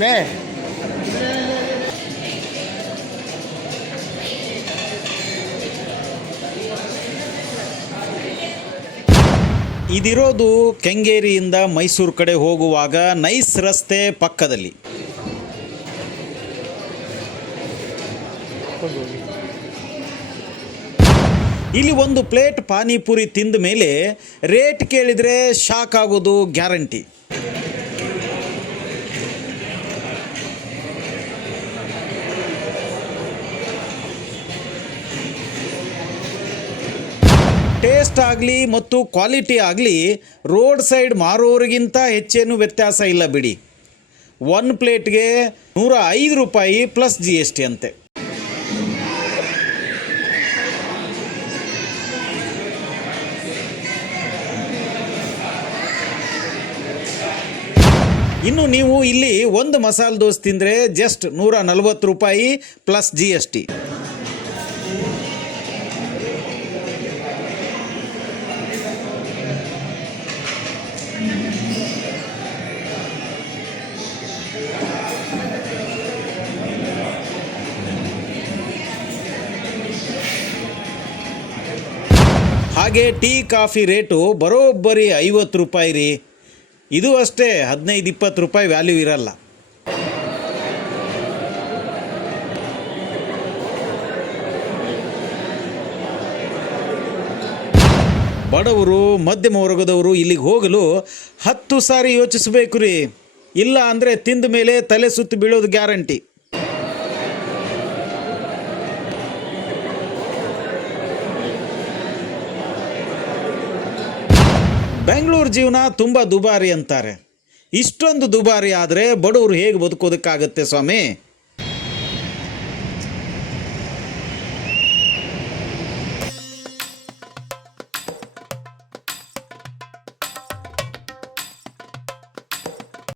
Pay ಇದಿರೋದು ಕೆಂಗೇರಿಯಿಂದ Mysuru ಕಡೆ ಹೋಗುವಾಗ nice ರಸ್ತೆ ಪಕ್ಕದಲ್ಲಿ. ಇಲ್ಲಿ ಒಂದು ಪ್ಲೇಟ್ ಪಾನಿಪುರಿ ತಿಂದ ಮೇಲೆ ರೇಟ್ ಕೇಳಿದರೆ ಶಾಕ್ ಆಗೋದು ಗ್ಯಾರಂಟಿ. ಟೇಸ್ಟ್ ಆಗಲಿ ಮತ್ತು ಕ್ವಾಲಿಟಿ ಆಗಲಿ ರೋಡ್ ಸೈಡ್ ಮಾರೋರಿಗಿಂತ ಹೆಚ್ಚೇನು ವ್ಯತ್ಯಾಸ ಇಲ್ಲ ಬಿಡಿ. ಒಂದು ಪ್ಲೇಟ್ಗೆ 105 ರೂಪಾಯಿ ಪ್ಲಸ್ GST ಅಂತೆ. ಇನ್ನು ನೀವು ಇಲ್ಲಿ ಒಂದು ಮಸಾಲೆ ದೋಸೆ ತಿಂದರೆ ಜಸ್ಟ್ 140 ರೂಪಾಯಿ ಪ್ಲಸ್ GST. ಹಾಗೆ ಟೀ ಕಾಫಿ ರೇಟು ಬರೋಬ್ಬರಿ 50 ರೂಪಾಯಿ ರೀ. ಇದು ಅಷ್ಟೇ 15-20 ರೂಪಾಯಿ ವ್ಯಾಲ್ಯೂ ಇರಲ್ಲ. ಬಡವರು ಮಧ್ಯಮ ವರ್ಗದವರು ಇಲ್ಲಿಗೆ ಹೋಗಲು 10 ಸಾರಿ ಯೋಚಿಸಬೇಕು ರೀ. ಇಲ್ಲ ಅಂದರೆ ತಿಂದ ಮೇಲೆ ತಲೆ ಸುತ್ತು ಬೀಳೋದು ಗ್ಯಾರಂಟಿ. ಬೆಂಗಳೂರು ಜೀವನ ತುಂಬ ದುಬಾರಿ ಅಂತಾರೆ. ಇಷ್ಟೊಂದು ದುಬಾರಿ ಆದರೆ ಬಡವರು ಹೇಗೆ ಬದುಕೋದಕ್ಕಾಗತ್ತೆ ಸ್ವಾಮಿ?